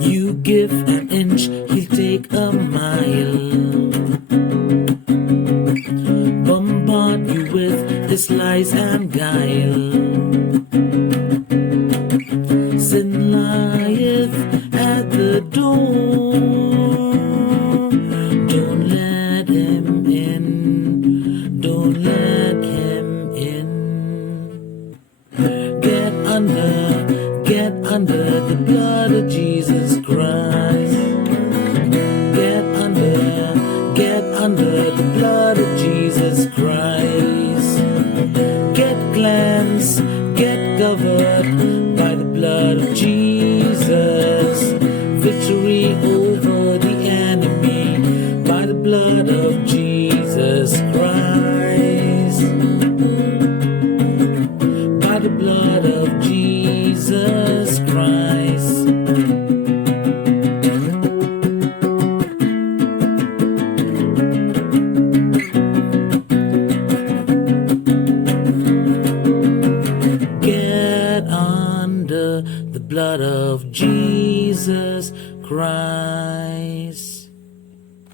You give an inch, he'll take a mile. Bombard you with his lies and guile. Sin lieth at the door. Don't let him in. Don't let him in. Get under the blood of Jesus Christ. Get under the blood of Jesus Christ. Get cleansed, get covered by the blood of Jesus. Victory over the enemy by the blood of Jesus Christ. By the blood of Jesus Christ. Get under the blood of Jesus Christ.